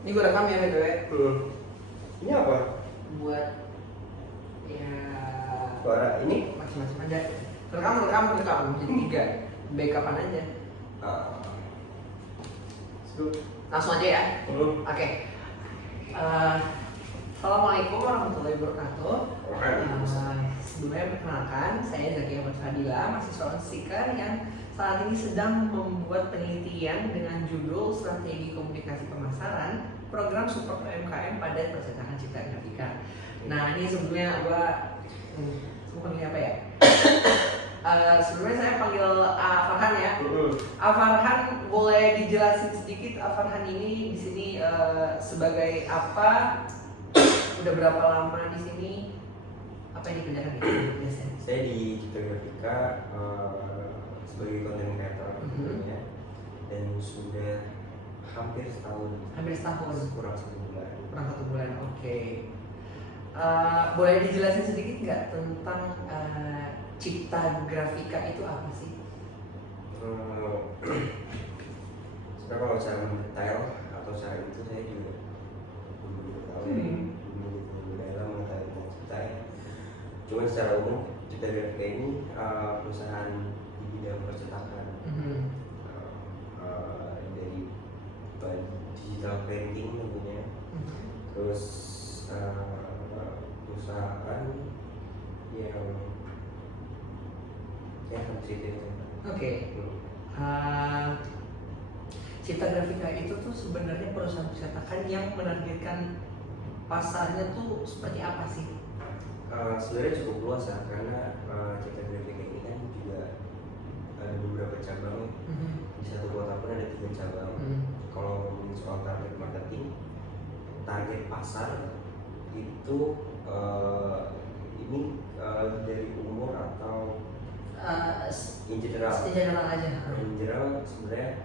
Ini gue rekam ya btw. Ini apa? Buat ya Suara ini? macam-macam ada. Rekam jadi 3. Backupan aja. Langsung aja ya. Oke. Assalamualaikum warahmatullahi wabarakatuh. Sebelumnya perkenalkan, saya Zaki Ahmad Fadila, mahasiswa Unsika yang saat ini sedang membuat penelitian dengan judul Strategi Komunikasi Pemasaran Program Support UMKM pada Percetakan Cipta Grafika. Nah, ini sebelumnya saya panggil apa ya? Sebelumnya saya panggil Farhan ya. Farhan, boleh dijelasin sedikit Farhan ini di sini sebagai apa? Udah berapa lama di sini? Apa yang dikerjakan di sini? Saya di Cipta Grafika sebagai content creator ya, dan sudah hampir setahun. Kurang 1 bulan. Kurang 1 bulan, oke. Boleh dijelasin sedikit nggak tentang Cipta Grafika itu apa sih? Sebenarnya kalau secara detail atau secara itu saya juga belum begitu tahu ya, belum begitu dalam mengetahui tentang Cipta ya. Cuma secara umum Cipta Grafika ini perusahaan di bidang percetakan, dari digital printing tentunya, terus perusahaan yang sampai situ ya. Oke. Cipta Grafika itu tuh sebenarnya perusahaan percetakan yang menargetkan pasarnya tuh seperti apa sih? Sebenarnya cukup luas ya, karena Cipta Grafika ini kan juga ada beberapa cabang. Di satu kota pun ada 3 cabang. Kalau ngomongin soal target marketing, target pasar itu ini dari umur atau in general aja. In general sebenarnya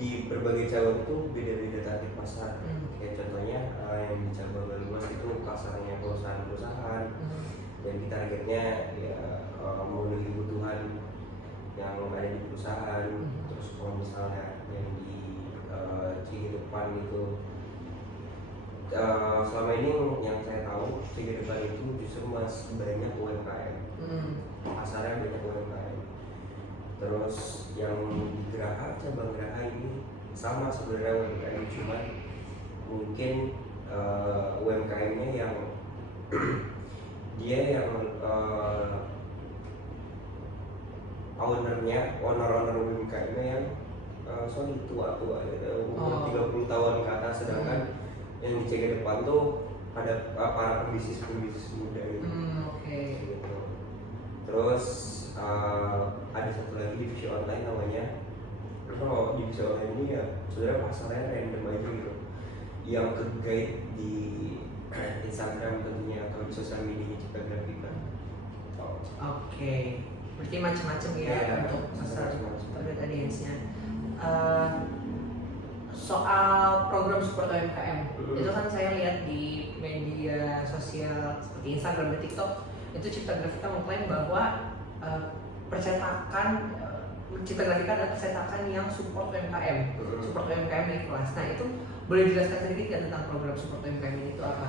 di berbagai cabang itu beda-beda target pasar. Kayak contohnya yang di cabang Banyumas itu pasarnya perusahaan-perusahaan, dan kita targetnya ya memenuhi kebutuhan yang ada di perusahaan. Terus kalau misalnya yang di Cihidepan itu selama ini yang saya tahu Cihidepan itu justru masih banyak UMKM, pasarnya banyak UMKM. Terus yang di Geraha, cabang Geraha ini sama sebenarnya UMKM, cuma mungkin UMKM-nya yang dia yang owner UMKM-nya yang tua-tua umur 30 tahun ke atas, sedangkan yang di Cihidepan tuh ada para pembisnis muda gitu. Gitu. Terus ada satu lagi divisi online namanya. Kalau divisi online ini ya sebenarnya pasarnya random aja gitu, yang ke guide di Instagram tentunya atau di sosial media Cipta Grafika. Oke, berarti macam-macam ya untuk pasar target audience-nya. Soal program support UMKM, itu kan saya lihat di media sosial seperti Instagram dan TikTok, itu Cipta Grafika mengklaim bahwa percetakan Cipta Grafika adalah percetakan yang support UMKM, support UMKM naik kelas. Nah, itu boleh dijelaskan sedikit nggak tentang program support UMKM ini itu apa?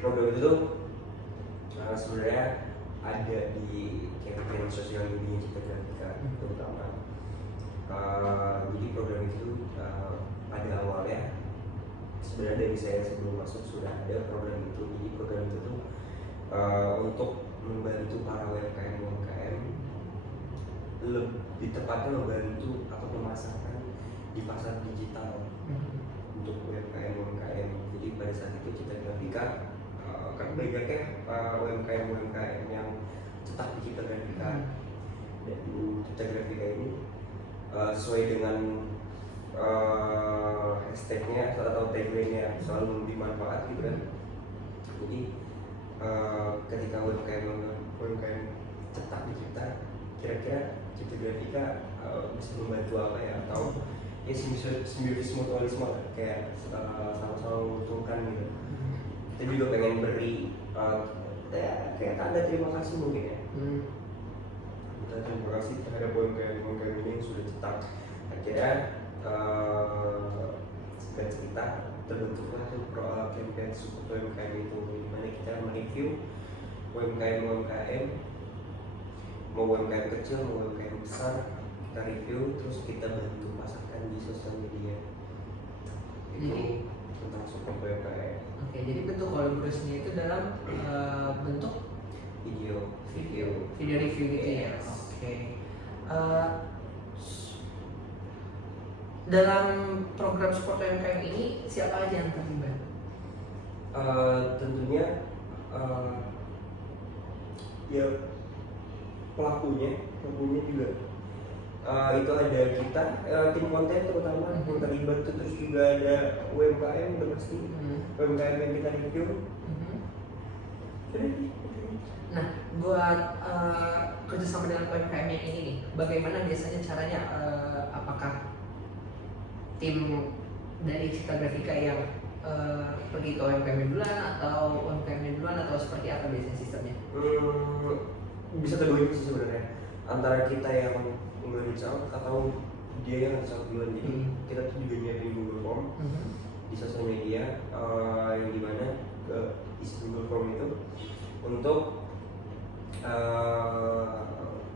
Program itu sebenarnya ada di campaign sosial media Cipta Grafika terutama. Jadi program itu pada awalnya sebenarnya dari saya sebelum masuk sudah ada program itu. Jadi program itu tuh untuk membantu para UMKM lebih tepatnya membantu atau memasarkan di pasar digital untuk UMKM. Jadi pada saat itu Cipta Grafika kan banyaknya UMKM yang cetak di Cipta Grafika, dan Cipta Grafika ini sesuai dengan hashtagnya atau tagline-nya selalu dimanfaat gitu kan. Jadi ketika UMKM cetak di Cipta, kira-kira Cipta Grafika bisa membantu apa ya, atau ya simbiosis mutualisme kayak sama-sama menguntungkan gitu. Kita juga pengen beri kayak tanda terima kasih mungkin ya. Kita terima kasih terhadap UMKM ini yang sudah cetak. Akhirnya intens kita terbentuklah tuh campaign support UMKM itu, dimana kita mereview UMKM mau UMKM kecil mau UMKM besar, kita review terus kita bantu pasarkan di sosial media itu tentang support UMKM. Oke, jadi bentuk kolaborasinya itu dalam bentuk video review gitu ya. Yes. Oke. Dalam program support UMKM ini siapa aja yang terlibat? Tentunya ya pelakunya juga itu ada kita tim konten terutama yang terlibat tuh, terus juga ada UMKM udah pasti UMKM yang kita review. Nah, buat kerjasama dengan UMKM yang ini nih, bagaimana biasanya caranya? Apakah tim dari Citra Grafika yang pergi ke UMKM duluan atau UMKM duluan atau seperti apa biasanya sistemnya? Bisa keduanya sih sebenarnya, antara kita yang nge-reach out atau dia yang reach out duluan. Jadi kita tuh juga nyiapin Google Form di sosial media yang dimana isi Google Form itu untuk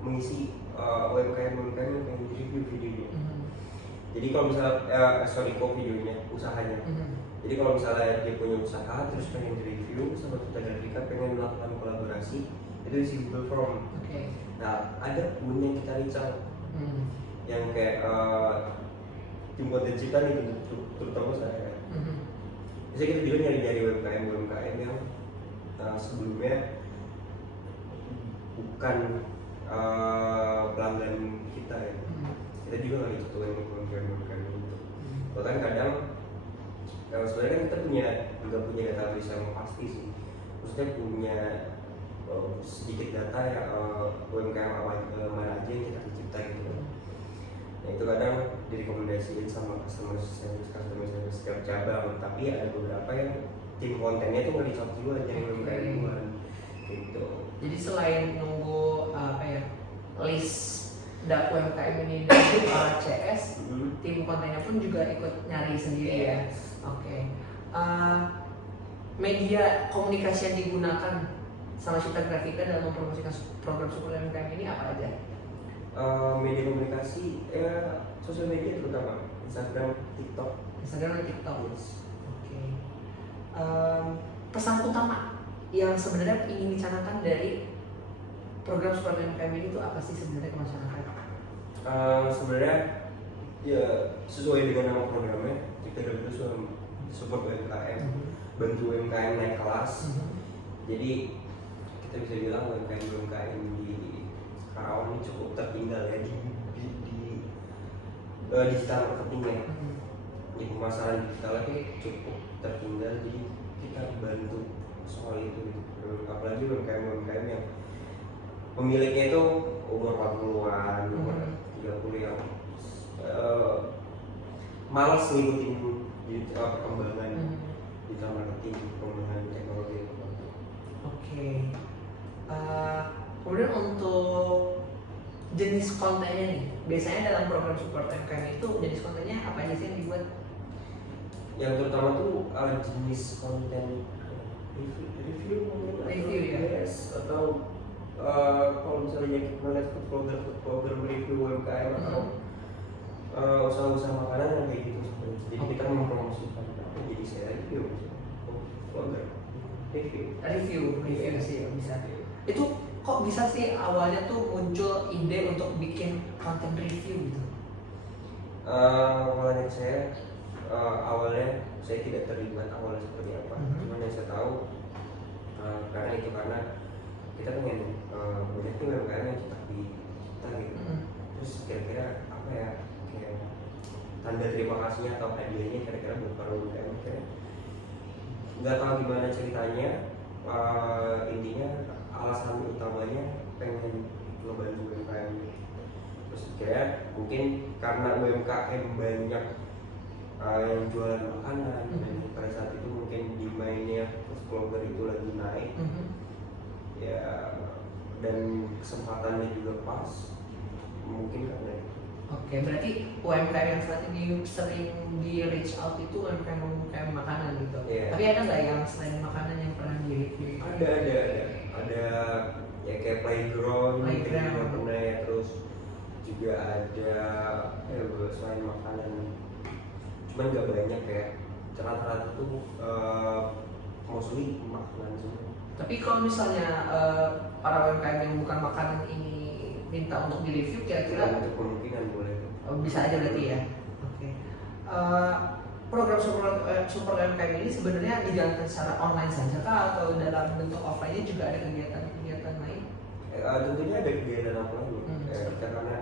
mengisi UMKM yang pengen review videonya. Jadi kalau misalnya videonya, usahanya. Jadi kalau misalnya dia punya usaha terus pengen review sama Citra Grafika, pengen melakukan kolaborasi, itu isi Google Form. Nah, ada pun yang kita reach out yang kayak tim konten Citra nih, terutama saya. Jadi kita juga nyari UMKM yang sebelumnya bukan pelanggan kita ya. Kita juga nggak gitu UMKM itu. Bahkan kadang sebenarnya kita juga punya database yang pasti sih. Maksudnya punya sedikit data ya UMKM mana aja yang kita cipta gitu. Nah itu kadang direkomendasiin sama customer service setiap cabang. Tapi ada beberapa yang tim kontennya itu nggak dicap juga jadi UMKM duluan gitu. Jadi selain nunggu list UMKM ini dari CS, tim kontennya pun juga ikut nyari sendiri ya. Oke. Media komunikasi yang digunakan sama Citra Grafika dalam mempromosikan program support UMKM ini apa aja? Media komunikasi sosial media terutama Instagram, TikTok. Yes. Oke. Pesan utama yang sebenarnya ingin dicanangkan dari program support UMKM ini itu apa sih sebenarnya ke masyarakat? Sebenarnya ya sesuai dengan nama programnya, kita itu support UMKM, bantu UMKM naik kelas. Jadi kita bisa bilang UMKM di Karawang ini cukup tertinggal ya di digital marketingnya, di pemasaran digitalnya cukup tertinggal. Jadi kita bantu soal itu, apalagi UMKM yang pemiliknya itu umur 40-an, umur 30 yang malas ngikutin perkembangan digital marketing, perkembangan teknologi itu. Oke. Kemudian untuk jenis kontennya nih, biasanya dalam program support UMKM itu jenis kontennya apa aja sih yang dibuat? Yang terutama tuh jenis konten review ya? Yes, atau kalau misalnya kita lihat food blogger review UMKM atau usaha-usaha makanan yang kayak gitu sebenarnya. Jadi kita mempromosikan jadi saya review blogger review sih bisa. Itu kok bisa sih awalnya tuh muncul ide untuk bikin konten review gitu? Awalnya saya tidak terlibat awalnya seperti apa. Cuman yang saya tahu karena kita pengen banyak nih UMKM yang cetak di kita gitu. Terus kira-kira apa ya, kayak tanda terima kasihnya atau hadiahnya kira-kira buat para UMKM. Nggak tahu gimana ceritanya, intinya alasan utamanya pengen ngebantu UMKM. Terus kira mungkin karena UMKM banyak yang jualan makanan, dan pada saat itu mungkin demandnya food blogger itu lagi naik. Ya, dan kesempatannya juga pas, mungkin karena itu. Oke, berarti UMKM yang saat ini sering di reach out itu UMKM makanan gitu. Yeah. Tapi ada nggak yang selain makanan yang pernah di review? Ada ya kayak playground juga pernah ya, terus juga ada selain makanan, cuman nggak banyak ya, rata-rata tuh mostly makanan semua. Tapi kalau misalnya para UMKM yang bukan makanan ini minta untuk di-review, kira-kira untuk kemungkinan boleh. Bisa aja berarti ya. Oke. Program super UMKM ini sebenarnya dijalankan secara online saja kah atau dalam bentuk offline-nya juga ada kegiatan lain? Tentunya ada kegiatan offline. Karena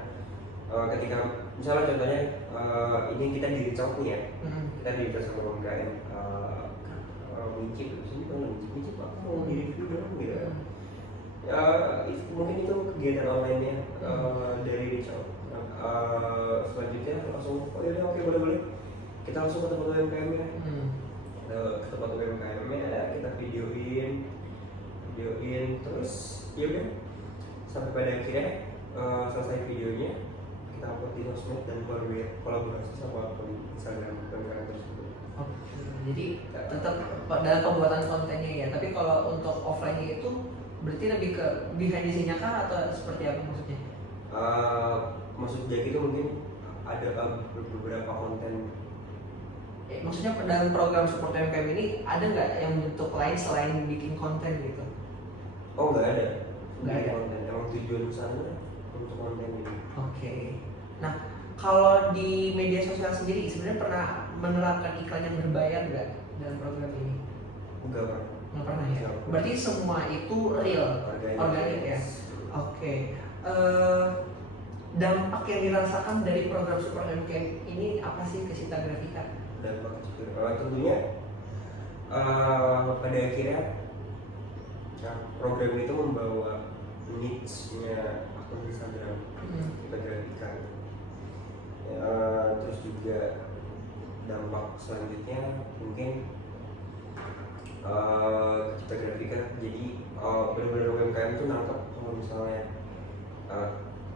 ketika misalnya contohnya ini kita di reach out nih ya, kita di reach out sama UMKM, Micip sini kalau Micip apa mau di review dong gitu. Mungkin itu kegiatan online-nya dari reach out. Selanjutnya langsung oke boleh kita langsung ke tempat UMKM ya. Ke tempat UMKM ya, kita videoin terus ya udah sampai pada akhirnya selesai videonya kita upload di sosmed dan kolaborasi sama Instagram UMKM tersebut. Jadi tetap dalam pembuatan kontennya ya, tapi kalau untuk offline-nya itu berarti lebih ke behind the scene-nya kah atau seperti apa maksudnya? Maksud Jack itu mungkin ada beberapa konten. Maksudnya dalam program support UMKM ini ada nggak yang bentuk lain selain bikin konten gitu? Oh nggak ada. Nggak ada. Konten. Emang tujuan sana untuk konten ini. Oke. Nah kalau di media sosial sendiri sebenarnya pernah menerapkan iklan yang berbayar nggak dalam program ini? Nggak pernah. Nggak pernah ya. Berarti semua itu real, organik ya. Oke. Dampak yang dirasakan dari program Super UMKM ini apa sih ke Cita Grafika? Dampak tentunya pada akhirnya program itu membawa niche-nya akun Instagram Cita Grafika. Terus juga dampak selanjutnya mungkin Cita Grafika jadi benar-benar UMKM itu nangkep kalau misalnya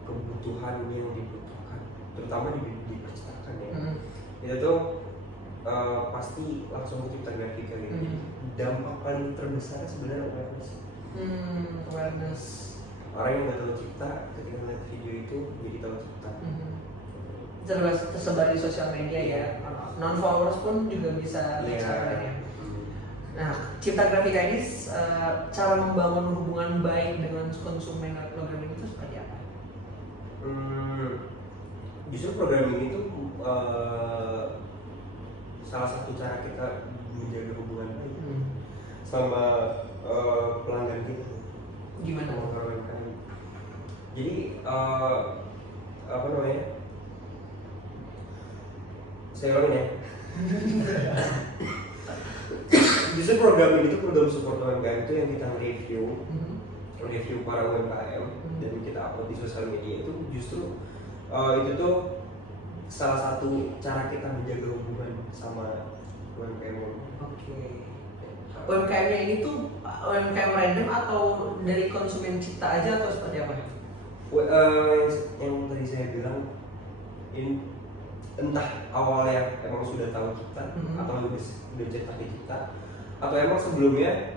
kebutuhan yang dibutuhkan terutama di percetakan ya, itu tuh pasti langsung ke Cipta Grafika gitu. Dampak paling terbesar sebenarnya awareness. Orang yang nggak tahu Cipta ketika melihat video itu jadi tahu Cipta. Tersebar di sosial media ya, non followers pun juga bisa ya. Nah, Cipta Grafika ini cara membangun hubungan baik dengan konsumen program ini itu seperti apa? Justru program ini tuh salah satu cara kita menjaga hubungan baik sama pelanggan kita. Gimana? Jadi apa namanya? Saya ulangin ya. Justru program ini tuh program support UMKM itu yang kita review para UMKM dan kita upload di sosial media itu justru itu tuh salah satu cara kita menjaga hubungan sama UMKM. Oke. UMKM-nya ini tuh UMKM random atau dari konsumen Cipta aja atau seperti apa? Yang tadi saya bilang ini entah awalnya emang sudah tahu kita atau udah cetak di kita atau emang sebelumnya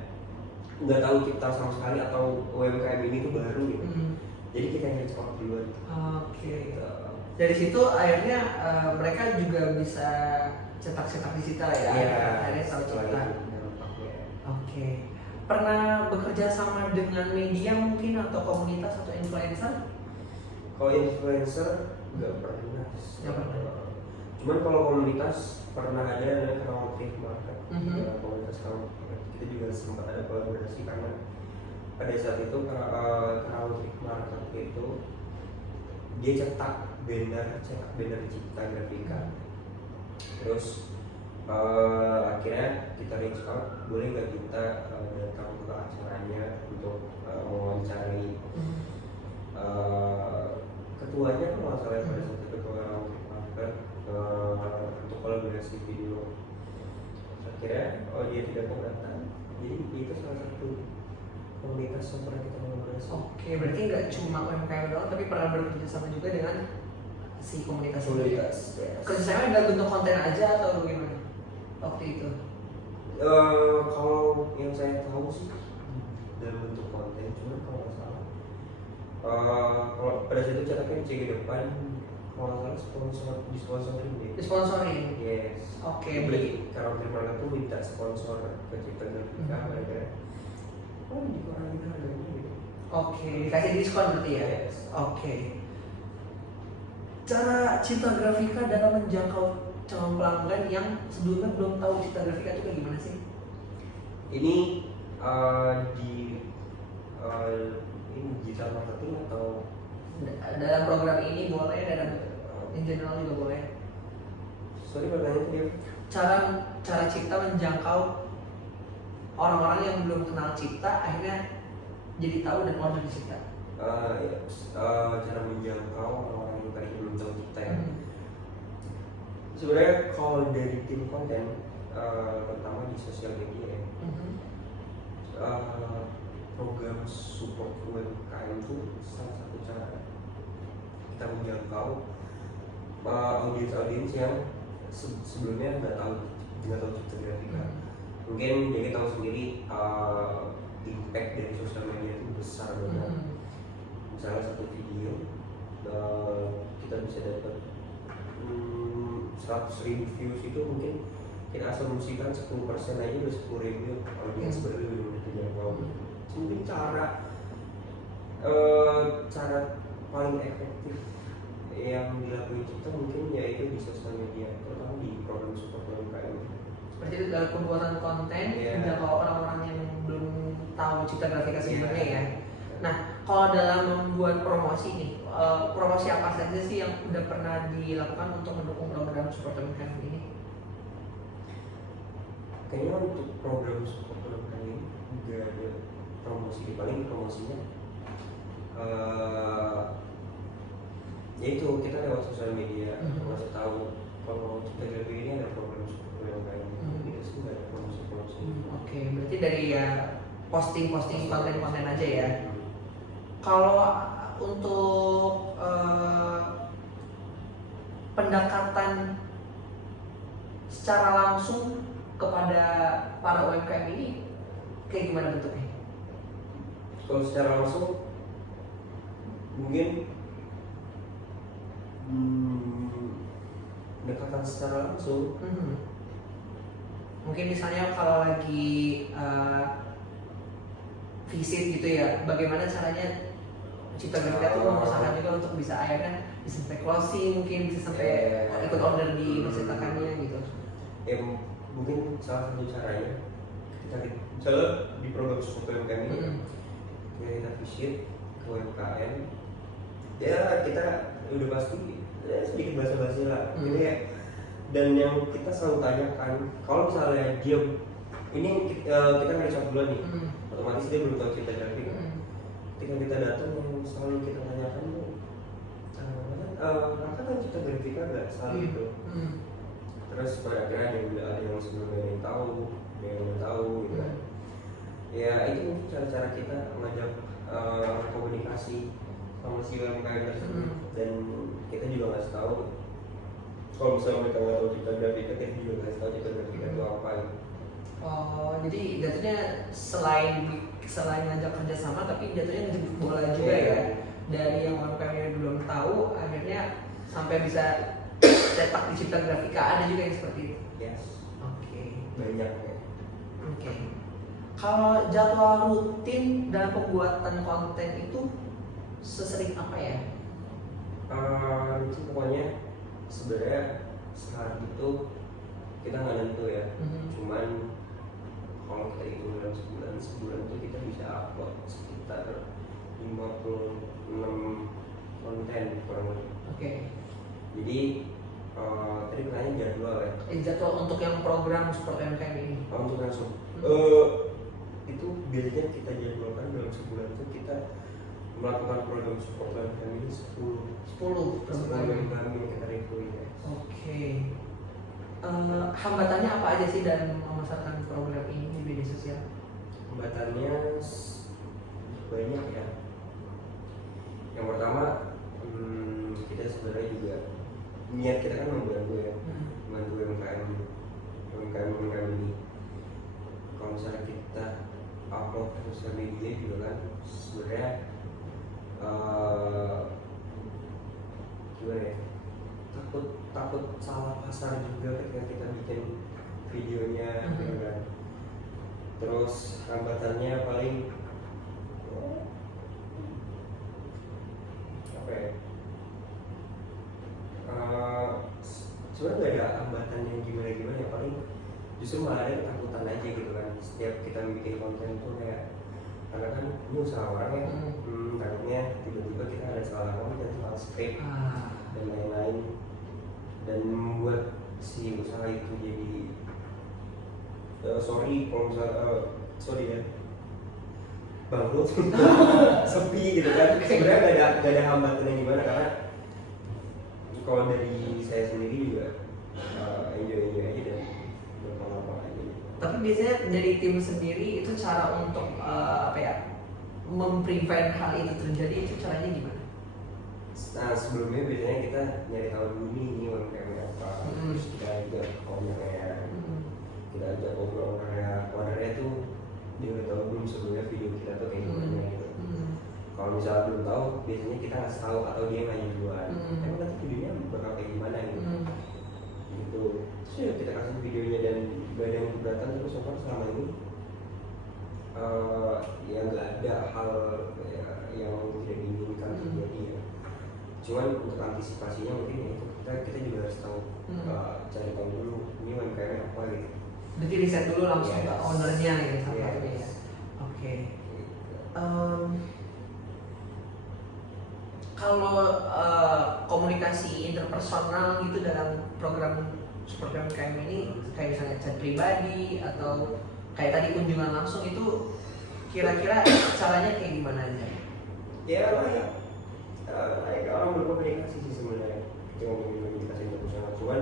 nggak tahu kita sama sekali atau UMKM ini tuh baru gitu. Jadi kita yang reach duluan. Oke. Dari situ akhirnya mereka juga bisa cetak-cetak di Cipta ya. Akhirnya tahu Cipta. Oke. Pernah bekerja sama dengan media mungkin atau komunitas atau influencer? Kalau influencer nggak pernah. Cuman kalau komunitas pernah ada Karawang Thrift Market. Komunitas Karawang kita juga sempat ada kolaborasi karena pada saat itu Karawang Thrift Market itu dia cetak banner Cipta Grafika. Terus akhirnya kita reach out, boleh nggak kita datang ke acaranya untuk mewawancari ketuanya kalau nggak salah pada saat itu ketua Karawang Thrift Market untuk kolaborasi video. Akhirnya dia tidak mau datang, jadi itu salah satu komunitas yang pernah kita kolaborasi. Oke, berarti nggak cuma UMKM doang, tapi pernah bekerja sama juga dengan si komunitas. Yes. Kerjasamanya dalam bentuk konten aja atau gimana waktu itu? Kalau yang saya tahu sih dalam bentuk konten, cuma kalau nggak salah, kalau pada saat itu cetaknya CG depan, kalau nggak salah disponsorin deh. Disponsorin? Yes. Oke. Jadi karakter mana tuh minta sponsor ke Cipta Grafika, mereka di koran ini harganya gitu. Oke, dikasih diskon berarti ya? Yes. Oke. Cara Cipta Grafika dalam menjangkau calon pelanggan yang sebelumnya belum tahu Cipta Grafika itu kayak gimana sih? Ini ini digital marketing atau dalam program ini boleh, dalam in general juga boleh. Sorry pertanyaan dia. Cara Cipta menjangkau orang-orang yang belum kenal Cipta akhirnya jadi tahu dan order di Cipta. Cara menjangkau orang-orang yang tadi belum tahu Cipta ya. Sebenarnya kalau dari tim konten, pertama di sosial media ya, program support UMKM itu salah satu cara kita menjangkau audiens yang sebelumnya nggak tahu Cipta Grafika. Mungkin jadi tahu sendiri impact dari sosial media itu besar banget. Misalnya satu video kita bisa dapat 100.000 views, itu mungkin kita asumsikan 10% aja udah 10.000 audiens baru udah terjangkau. Mungkin cara paling efektif yang dilakukan Cipta mungkin yaitu di sosial media, terutama di program support UMKM. Seperti itu dalam pembuatan konten menjangkau orang-orang yang belum tahu Cipta Grafika sebenarnya ya. Nah, kalau dalam membuat promosi nih, promosi apa saja sih yang udah pernah dilakukan untuk mendukung program support UMKM ini? Kayaknya untuk program support UMKM ini nggak ada promosi, paling promosinya yaitu kita lewat sosial media ngasih tahu kalau Cipta Grafika ini ada program support UMKM. Itu sih nggak ada promosi. Oke, berarti dari ya posting konten-konten aja ya. Kalau untuk pendekatan secara langsung kepada para UMKM ini kayak gimana bentuknya? Kalau secara langsung mungkin pendekatan secara langsung mungkin misalnya kalau lagi visit gitu ya, bagaimana caranya Cipta Grafika itu mengusahakan juga untuk bisa akhirnya bisa sampai closing, mungkin bisa sampai ikut order di percetakannya gitu. Ya mungkin salah satu caranya kita misalnya di program support UMKM ini kita visit ke UMKM, ya kita udah pasti sedikit basa-basi lah gitu ya. Dan yang kita selalu tanyakan, kalau misalnya dia ini kita nggak satu bulan nih, otomatis dia belum tahu Cipta Grafika. Ketika kita datang, yang selalu kita tanyakan tuh, kakak tahu Cipta Grafika nggak? Selalu itu. Terus pada akhirnya ada yang sebelumnya yang tahu, ada yang nggak tahu gitu kan. Ya itu mungkin cara-cara kita mengajak komunikasi sama si UMKM tersebut, dan kita juga ngasih tahu kalau misalnya mereka nggak tahu Cipta Grafika, kita juga ngasih tahu Cipta Grafika itu apa gitu. Oh, jadi jatuhnya selain ngajak kerjasama, tapi jatuhnya ngejemput bola juga ya. Dari yang UMKM belum tahu, akhirnya sampai bisa cetak di Cipta Grafika, ada juga yang seperti itu. Yes. Oke. Banyak ya. Oke. Kalau jadwal rutin dalam pembuatan konten itu sesering apa ya? Itu pokoknya sebenarnya sehari itu kita nggak nentu ya. Cuman kalau kita hitung dalam sebulan itu kita bisa upload sekitar 56 konten kurang lebih. Oke. Jadi tadi pertanyaan jadwal ya. Jadwal untuk yang program support UMKM ini. Untuk langsung itu biasanya kita jadwalkan dalam sebulan itu kita melakukan program support UMKM ini 10 program kami yang kita review ya. Oke. Hambatannya apa aja sih dalam memasarkan program ini di media sosial? Hambatannya banyak ya. Yang pertama Kita sebenarnya juga niat kita kan membantu ya, membantu UMKM ini. Kalau misalnya kita upload ke sosial media juga kan sebenarnya gimana ya, takut salah pasar juga ketika kita bikin videonya gitu kan. Terus hambatannya paling apa ya, sebenarnya nggak ada hambatan yang gimana ya, paling justru malah ada ketakutan aja gitu kan setiap kita bikin konten tuh kayak, karena kan ini usaha orang ya, takutnya tiba-tiba kita ada salah konten, salah script dan lain-lain, dan membuat si usaha itu jadi sorry ya bangkrut sepi gitu kan. Sebenarnya gak ada hambatan yang gimana, karena kalau dari saya sendiri juga enjoy aja dan berpengalaman aja gitu. Tapi biasanya dari tim sendiri itu cara untuk memprevent hal itu terjadi, itu caranya gimana? Nah, sebelumnya biasanya kita nyari tahu dulu nih ini UMKM apa, terus kita ajak ownernya, kita ajak ownernya tuh dia udah tahu belum sebelumnya video kita tuh kayak gimana gitu. Kalau misalnya belum tahu, biasanya kita ngasih tahu atau dia nanya duluan, emang nanti videonya bakal kayak gimana gitu. Gitu. Terus ya kita kasih videonya dan gak ada yang keberatan, terus so far selama ini ya nggak ada hal ya, yang tidak diinginkan terjadi ya. Cuman untuk antisipasinya mungkin ya itu kita juga harus tahu, cari tahu dulu ini UMKM apa gitu. Berarti riset dulu langsung ke ownernya gitu sampai ya. Oke. Kalau komunikasi interpersonal gitu dalam program seperti UMKM ini, kayak misalnya chat pribadi atau kayak tadi kunjungan langsung, itu kira-kira caranya kayak gimana aja? Ya kayak orang berkomunikasi sih sebenarnya, cuma komunikasi interpersonal, cuman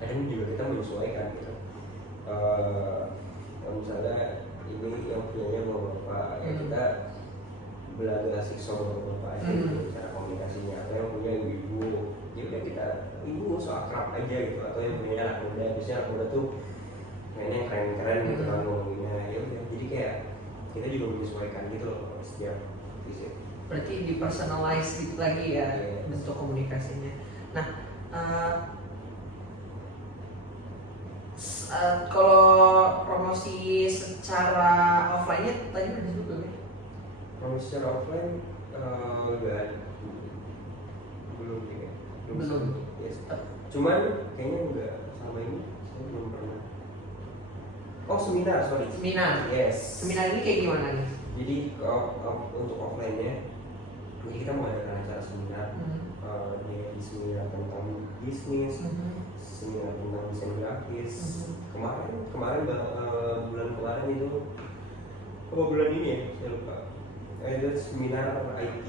kadang juga kita menyesuaikan gitu. Misalnya ini yang punyanya bapak, ya kita belajar asik sama bapak aja gitu, cara komunikasinya. Atau yang punya ibu, ya udah kita ibu so akrab aja gitu. Atau yang punya anak muda, biasanya anak muda tuh kayaknya keren-keren gitu kan ngomonginnya. Ya udah, jadi kayak kita juga menyesuaikan gitu loh setiap visit. Berarti dipersonalize gitu lagi ya, bentuk komunikasinya. Nah, kalau promosi secara offline-nya tadi udah disebut belum ya? Promosi secara offline belum ya. Belum. Yes. Cuman kayaknya enggak, sama ini saya belum pernah. Oh, seminar, sorry. Seminar. Yes. Seminar ini kayak gimana nih? Jadi untuk offline-nya, jadi kita mau adakan acara seminar. Di seminar tentang bisnis, seminar tentang desain grafis. Kemarin bulan kemarin itu apa bulan ini ya? Saya lupa. Itu seminar apa IT.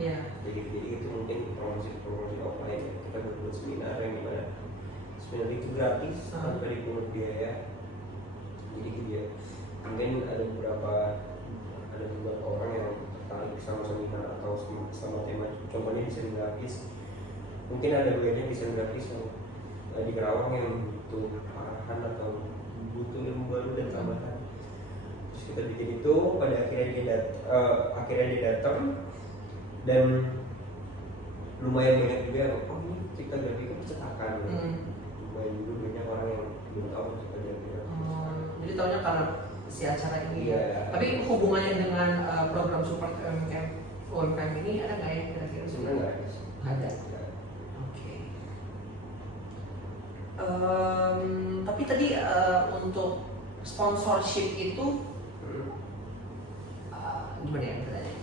Iya. Jadi itu mungkin promosi offline ya. Kita buat seminar yang dimana seminar itu gratis tanpa dipungut biaya. Jadi dia mungkin ada beberapa orang yang tertarik sama seminar atau sama tema, contohnya desain grafis. Mungkin ada bagiannya desain grafis yang di Kerawang yang butuh arahan atau butuh ilmu baru dan tambahan. Terus kita bikin itu, pada akhirnya dia datang dan lumayan banyak juga yang ini cipta grafik itu percetakan. Lumayan juga banyak orang yang belum tahu cipta grafik. Jadi tahunya karena si acara ini. Iya. Tapi hubungannya dengan program support UMKM ini ada nggak ya kira-kira? Sebenarnya nggak ada. Oke. Tapi tadi untuk sponsorship itu gimana ya misalnya?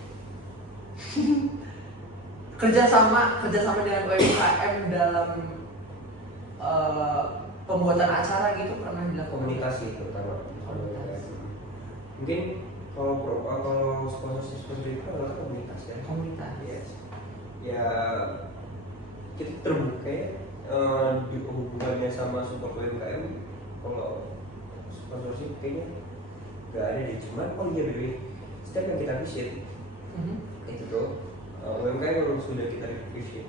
kerjasama dengan UMKM dalam pembuatan acara gitu pernah dilakukan? Komunikasi terutama. Mungkin kalau sponsorship itu adalah komunitas ya. Komunitas. Yes. Ya kita terbuka ya, di hubungannya sama support UMKM. Kalau sponsorship kayaknya nggak ada deh. Cuman oh iya setiap yang kita visit itu tuh UMKM yang sudah kita review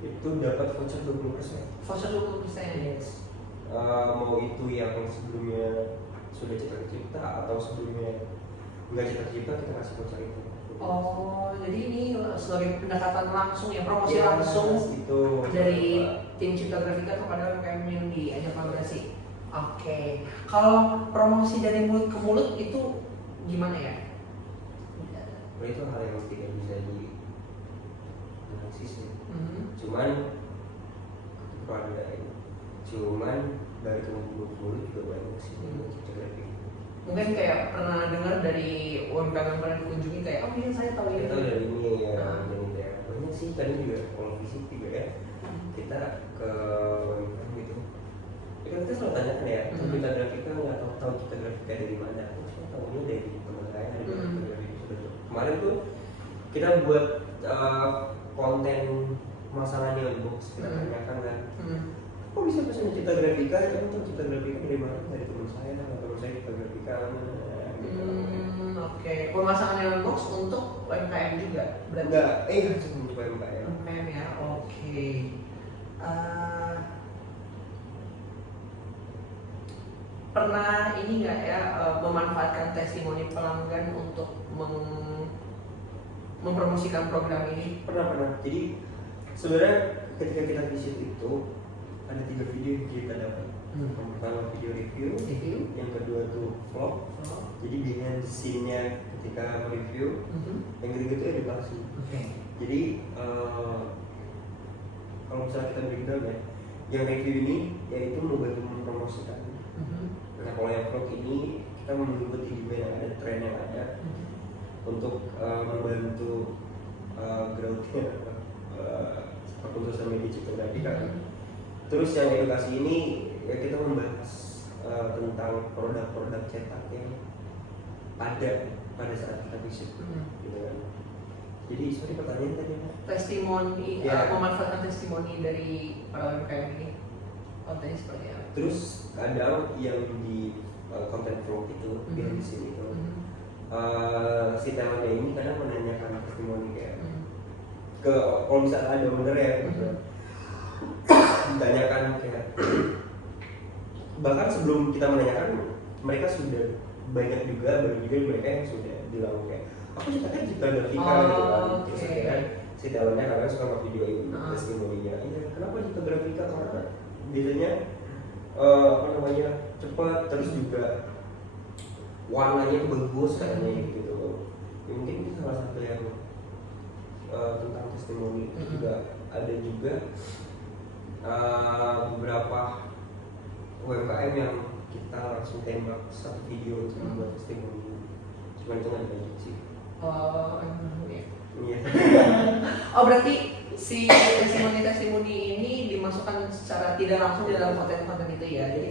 itu dapat voucher 20%. Voucher 20%. Yes. Mau itu yang sebelumnya sudah cita-cita atau sebelumnya nggak cita-cita, kita kasih voucher itu. Oh, jadi ini sebagai pendekatan langsung ya, promosi Ya, langsung itu dari tim Cipta Grafika kepada UMKM yang diajak kolaborasi. Oke, kalau promosi dari mulut ke mulut itu gimana ya? Nah, itu hal yang tidak bisa dianalisis ya. Cuman kalau ada ini, cuman dari mulut ke mulut juga banyak sih yang Cipta Grafika. Mungkin kayak pernah dengar dari UMKM yang pernah dikunjungi kayak, oh iya saya tahu ini. Kita dari ini ya, dari daerah banyak sih. Tadi juga kalau fisik juga ya, kita ke UMKM gitu. Ya kan kita selalu tanyakan ya, Cipta Grafika nggak tahu Cipta Grafika dari mana? Saya tahunya dari teman saya dari Cipta Grafika. Kemarin tuh kita buat konten masalah nilai box, kita tanyakan kan, kok bisa pesan Cipta Grafika? Kamu tahu Cipta Grafika dari mana? Dari teman saya, teman saya Cipta Grafika. Gitu. Oke. Pemasangan nilai box untuk UMKM juga berarti? Enggak, untuk UMKM. UMKM ya, oke. Pernah ini nggak ya memanfaatkan testimoni pelanggan untuk mempromosikan program ini? Pernah. Jadi sebenarnya ketika kita visit itu ada 3 video yang kita dapat. Yang pertama video review, yang kedua tuh vlog. Jadi behind scene-nya ketika mereview, yang ketiga itu edukasi. Jadi kalau misalnya kita breakdown ya, yang review ini yaitu membantu mempromosikan. Nah kalau yang vlog ini kita mengikuti demand yang ada, tren yang ada untuk membantu growth-nya akun sosial media Cipta Grafika. Terus yang edukasi ini ya kita membahas tentang produk-produk cetak yang ada pada saat kita visit, gitu kan. Jadi sorry pertanyaan tadi apa? Testimoni, memanfaatkan testimoni dari para UMKM ini, kontennya seperti apa? Terus kadang yang di konten vlog itu di sini itu si talentnya ini kadang menanyakan testimoni kayak ke kalau misalnya ada bener ya gitu. Ditanyakan kayak bahkan sebelum kita menanyakan mereka sudah banyak juga mereka yang sudah bilang kayak aku cetaknya Cipta Grafika gitu kan. Terus akhirnya si talentnya kadang suka sama video ini testimoninya. Iya kenapa Cipta Grafika? Karena biasanya cepat, terus juga warnanya itu bagus katanya gitu. Ya, mungkin itu salah satu yang tentang testimoni. Juga ada juga beberapa UMKM yang kita langsung tembak satu video untuk membuat testimoni. Cuman itu nggak dilanjut sih. Iya. Oh berarti si testimoni ini dimasukkan secara tidak langsung di dalam konten-konten itu ya. Jadi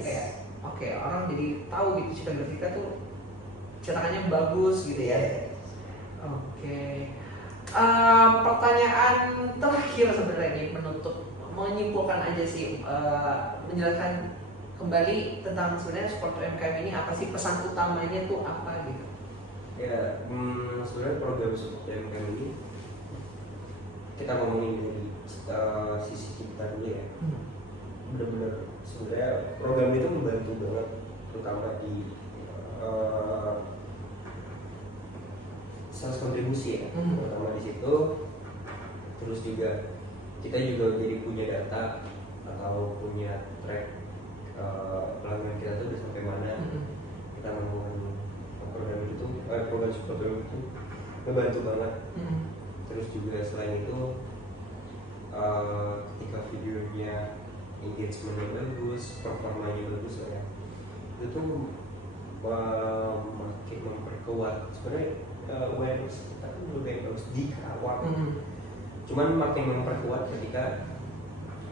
kayak orang jadi tahu gitu Cipta Grafika tuh cetakannya bagus gitu ya. Pertanyaan terakhir sebenarnya ini menutup, menyimpulkan aja sih, menjelaskan kembali tentang sebenarnya support UMKM ini apa sih, pesan utamanya tuh apa gitu? Ya, sebenarnya program support UMKM ini kita ngomongin dari sisi kita dulu ya. Benar-benar sebenarnya program itu membantu banget, terutama di sales kontribusi ya, terutama di situ. Terus juga kita juga jadi punya data atau punya track pelanggan kita tuh udah sampai mana. Kita ngomongin program support itu membantu banget. Terus juga selain itu ketika videonya engagementnya bagus, performanya bagus ya, itu tuh makin memperkuat sebenarnya awareness kita tuh lebih bagus di Karawang. Cuman makin memperkuat ketika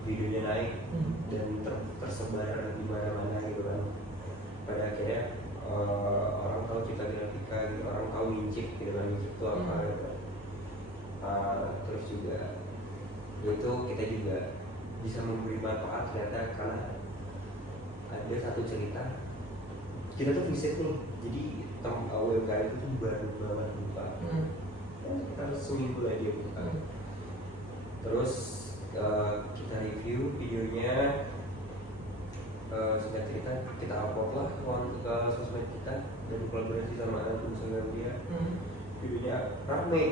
videonya naik dan tersebar di mana-mana gitu kan. Pada akhirnya orang tahu Cipta Grafika, orang tahu Wincip gitu kan, Wincip itu apa gitu. Terus juga itu kita juga bisa memberi manfaat ternyata karena ada satu cerita kita tuh visit nih, jadi UMKM itu tuh baru banget buka sekitar seminggu aja gitu kan. Terus kita review videonya, singkat cerita kita upload lah ke sosmed kita dan kolaborasi sama Instagram dia. Videonya rame.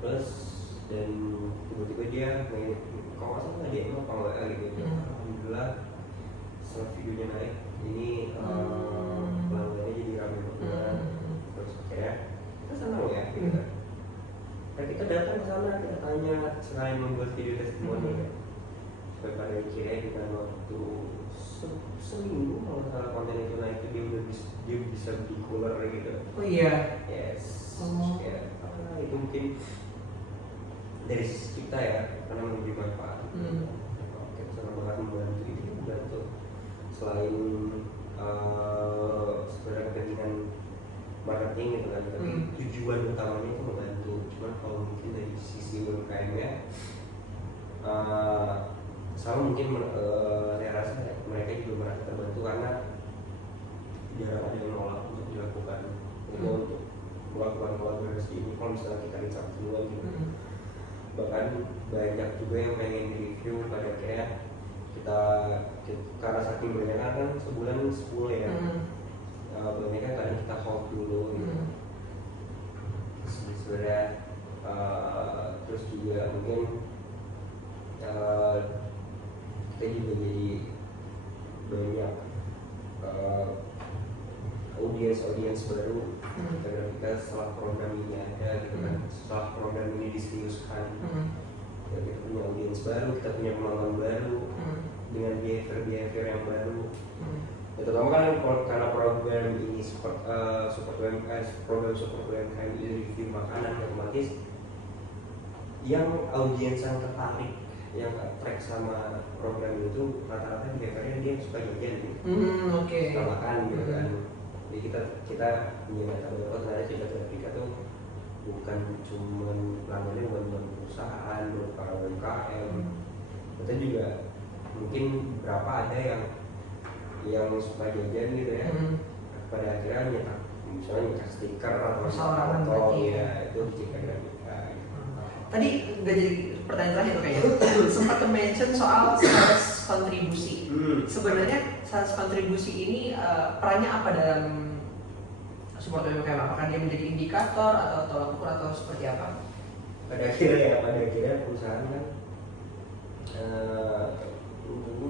Terus dan tiba-tiba dia main, kalau nggak salah dia emang kalau nggak gitu. Alhamdulillah setelah videonya naik ini pelanggannya jadi rame banget. Terus akhirnya kita senang ya gitu kan. Nah, kita datang ke sana, kita tanya selain membuat video testimoni ya, supaya pada akhirnya dengan waktu seminggu kalau salah konten itu naik dia bisa beli cooler gitu. Oh iya. Yes. Ya, itu mungkin dari sisi kita ya, karena memberi manfaat. Kita sangat banget membantu itu, membantu selain sebenarnya kepentingan marketing gitu kan, tapi tujuan utamanya itu membantu. Cuman kalau mungkin dari sisi UMKM-nya sama mungkin saya rasa mereka juga merasa terbantu karena jarang ada yang menolak untuk dilakukan untuk melakukan kolaborasi ini kalau misalnya kita reach out duluan gitu. Bahkan banyak juga yang pengen review pada akhirnya kita karena saking banyaknya kan sebulan 10 ya. Banyaknya kadang kita hold dulu gitu. Sebenarnya terus juga mungkin kita juga jadi banyak audiens baru karena kita setelah program ini ada gitu kan, setelah program ini diseriuskan ya, kita punya audiens baru, kita punya penonton baru dengan behavior yang baru. Ya, terutama kan karena program ini support UMKM ini review makanan, otomatis yang audiens yang tertarik, yang attract sama program itu rata-rata behaviornya dia suka jajan gitu. Suka makan gitu kan. Jadi kita punya data bahwa ternyata kita tuh bukan cuma pelanggannya bukan perusahaan, bukan para UMKM. Kita juga mungkin beberapa ada yang suka jajan gitu ya. Pada akhirnya nyetak misalnya nyetak stiker atau foto ya itu dicek dari kita. Tadi udah jadi pertanyaan terakhir kayaknya. Sempat mention soal sales kontribusi. Sebenarnya sales kontribusi ini perannya apa dalam support UMKM? Apakah dia menjadi indikator atau tolak ukur atau seperti apa? Pada akhirnya perusahaan kan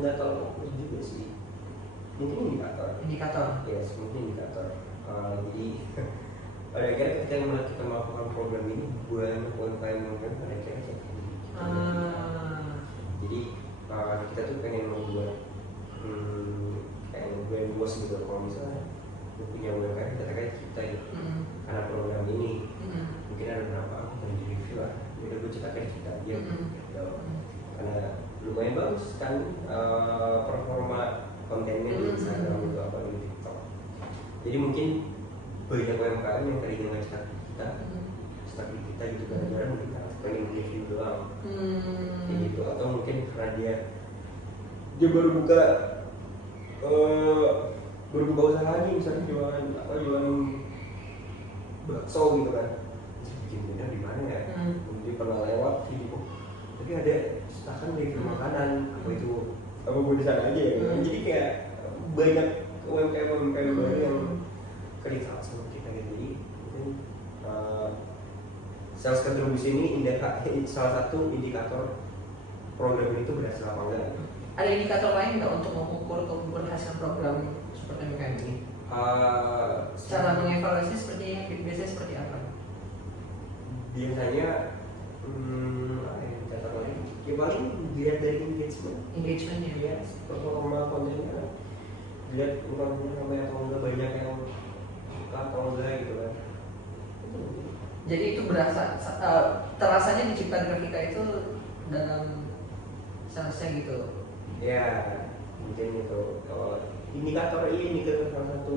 nggak tolak ukur juga sih. Mungkin indikator. Yes, mungkin indikator. Jadi pada akhirnya ketika kita melakukan program ini banyak UMKM pada akhirnya cek. Jadi kita tuh pengen membuat kayak brand gitu. Kalau misalnya punya UMKM kita ya karena program ini mungkin ada berapa yang di review lah. Udah gue cetaknya kita aja gitu. Karena lumayan bagus kan performa kontennya di Instagram atau apa di TikTok. Jadi mungkin banyak UMKM yang tadinya nggak cetak kita gitu gara-gara mungkin pengen review doang. Kayak gitu, atau mungkin karena dia baru buka usaha nih, misalnya jualan bakso gitu kan, bikin bener di mana ya? Dia pernah lewat video, tapi ada setakan review makanan, apa itu apa gue di sana aja ya. Jadi kayak banyak UMKM baru yang kerjasama sama kita gitu. Jadi sales kontribusi ini salah satu indikator program itu berhasil apa enggak. Ada indikator lain nggak untuk mengukur keberhasilan program seperti UMKM ini? Cara mengevaluasi biasanya seperti apa? Biasanya indikator lain ya paling dilihat dari engagementnya ya, performa kontennya, lihat kontennya ramai atau enggak, banyak yang suka atau enggak gitu kan. Jadi itu terasanya diciptakan grafika itu dalam salesnya gitu. Ya, mungkin itu. Indikator salah satu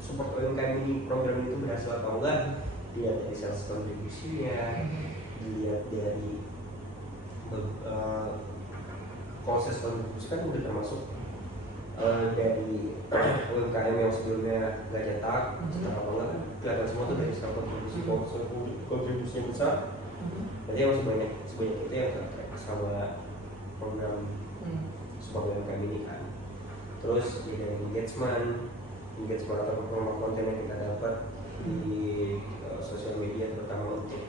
support UMKM ini, program itu berhasil atau enggak, dilihat dari sales kontribusinya, dilihat dari proses kontribusi kan udah termasuk dari UMKM yang sebelumnya nggak cetak, cetak apa enggak kan kelihatan semua tuh dari sekarang kontribusinya besar. Berarti yang sebanyak itu yang terkait sama program sebuah UMKM ini kan. Terus ada engagement atau program konten yang kita dapat di sosial media, terutama untuk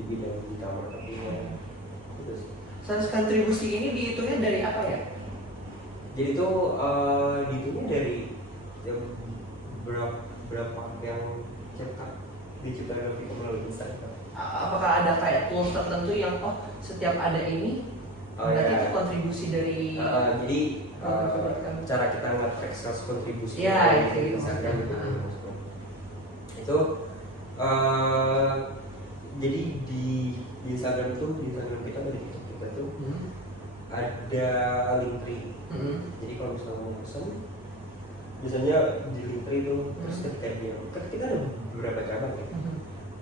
di bidang digital marketingnya. Gitu sih. Kontribusi ini dihitungnya dari apa ya? Jadi itu dihitungnya dari ya, berapa yang cetak digital itu melalui Instagram. Apakah ada kayak tools tertentu yang setiap ada ini berarti itu kontribusi dari jadi cara kita nge-track kontribusi di Instagram itu jadi di Instagram itu di Instagram kita tuh ada link tree. Jadi kalau misalnya mau pesen biasanya di link tree itu terus ketika dia kan kita ada beberapa cabang ya.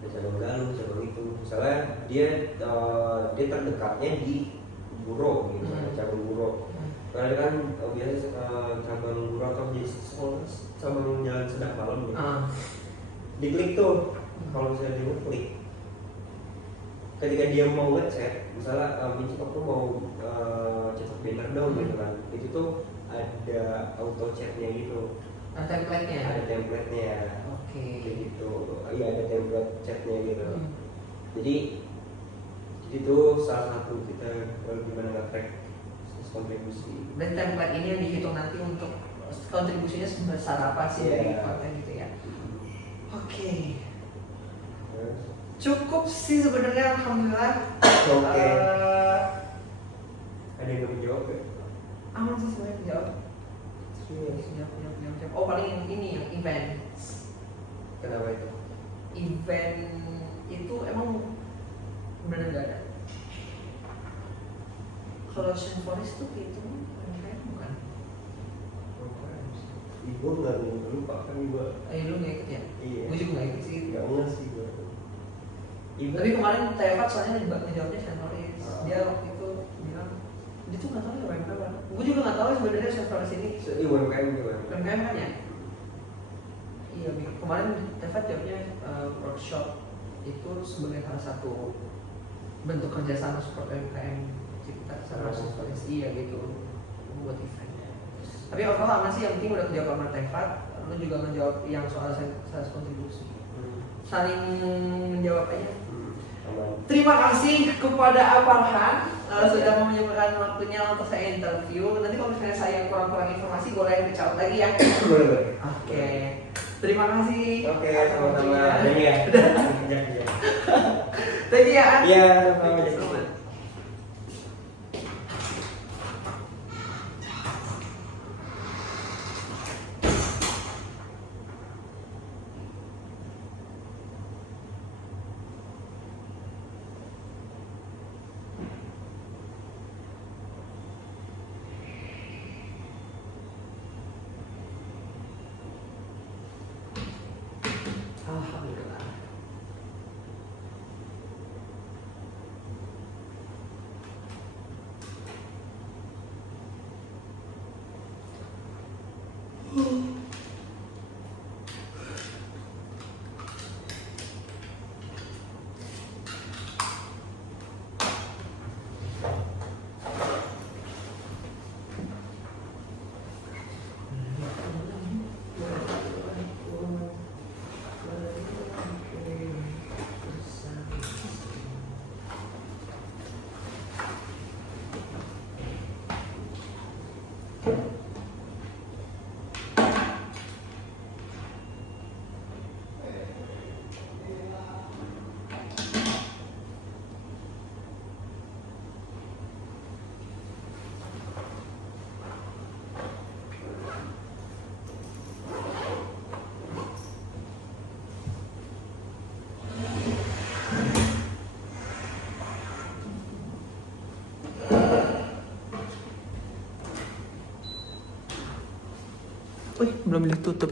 Ada cabang Galuh, cabang itu misalnya dia terdekatnya di Buro gitu, cabang Buro. Karena kan biasanya cabang Buro atau di cabang Jalan Sedak Malam gitu. Diklik tuh, kalau misalnya dia klik, ketika dia mau ngechat, misalnya Minci aku mau cetak banner dong gitu kan, itu tuh ada auto chatnya gitu. Ada template-nya. Oke. Kayak gitu. Iya ada template chatnya gitu. Jadi itu salah satu kita gimana nge-track kontribusi. Dan template ini yang dihitung nanti untuk kontribusinya sebesar apa sih dari konten gitu ya. Oke. Cukup sih sebenarnya, alhamdulillah. Oke. Ada yang mau dijawab gak? Aman sih semuanya dijawab. Jawab. Oh paling ini yang event. Kenapa itu? Event itu emang benar nggak ada. Kalau Ocean Forest tuh itu bukan? Ibu nggak lupa kan ibu. Lu nggak ikut ya? Iya. Gue juga nggak ikut sih. Nggak sih gue. Tapi kemarin Tefat soalnya ngejawabnya Ocean Forest. Dia waktu itu bilang dia tuh nggak tahu ya UMKM apa. Gue juga nggak tahu sebenarnya Ocean Forest ini. UMKM juga. UMKM kan ya? Iya, kemarin Tefat jawabnya workshop itu sebagai salah satu bentuk kerjasama support UMKM kita sama Ocean Forest. Iya gitu, buat eventnya. Tapi overall aman sih, yang penting udah kejawab sama Tefat. Lu juga ngejawab yang soal kontribusi. Saling menjawab aja. Terima kasih kepada Farhan sudah menyempatkan waktunya untuk saya interview. Nanti kalau misalnya saya kurang-kurang informasi boleh reach out lagi ya. Boleh. Oke. Terima kasih. Oke, sama-sama. Ini ya. Thank you ya. Iya, sama-sama. Alhamdulillah. Wih, belum ditutup.